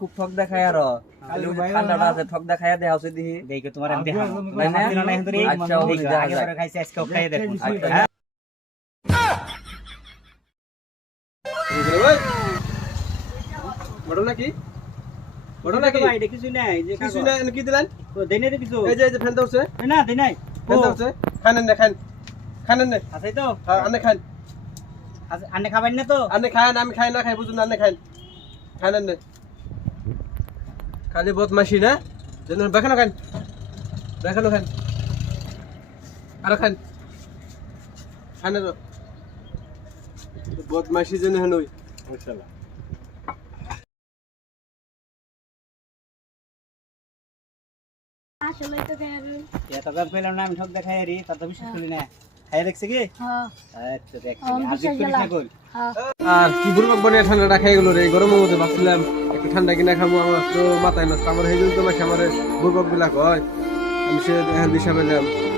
খুব ঠক দেখায় আর। যে ঠান্ডাটা আছে ঠক দেখায় দেওয়া আছে দিহি। দেখো তোমার নাই? দিন? ঘটনা কি ঘটনা কি কিছু না কি দিলেন? দেই নাই এই যে এই যে ফ্যানটা না দেই নাই ফ্যানটা উঠছে খান না খান খান না। আছে তো। হ্যাঁ আনে খান আন্নে খাবেন না তো? আনে খান আমি খাই না খাই বুঝুন আনে খান খান না খালি বদমাশি না? যেন বেখানো খান। বেখানো খান। আরও খান। খান আরও। বদমাশি যেন হেন ওই। মাশাআল্লাহ। আসলে তো কেন এটা তো পেলাম না আমি ঠক দেখাই রে তা তো বিশ্বাস করি না। হ্যাঁ। আর। কই হ্যাঁ আর কি বুড়বাক বানিয়ে ঠান্ডাটা খেয়ে গেল রে এই গরমের মধ্যে ভাবছিলাম একটু ঠান্ডা কিনা খাব আমার তো মাথায় নষ্ট। আমার সেই জন্য তোমাকে আমার বুড়বাকগুলা কয় আমি সে দিশা পেলাম